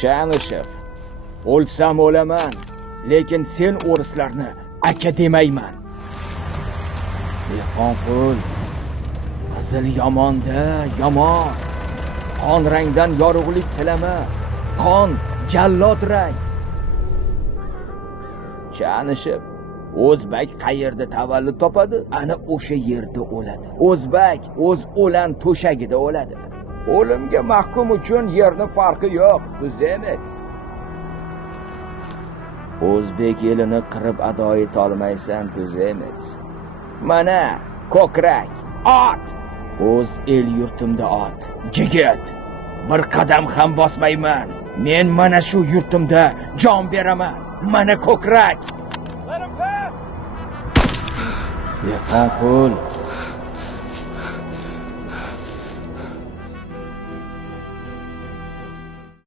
Changishev, o'lsam o'laman, lekin sen o'rislarni aka demayman. Dehqonqul, qizil yomonda yomon. Qon rangdan yorug'lik tilama. Qon jallod rang. Changishev, o'zbak qayerda tavallud topadi, ana o'sha yerda o'ladi. O'zbak o'z o'lan to'shagida o'ladi. O'limga mahkum uchun yerni farqi yo'q, tuzemets. O'zbek elini qirib ado eta olmaysan, tuzemets. Mana ko'krak, ot. O'z el yurtimda ot, jigit. Bir qadam ham bosmayman. Men mana shu yurtimda jon beraman. Mana ko'krak. Dehqonqul,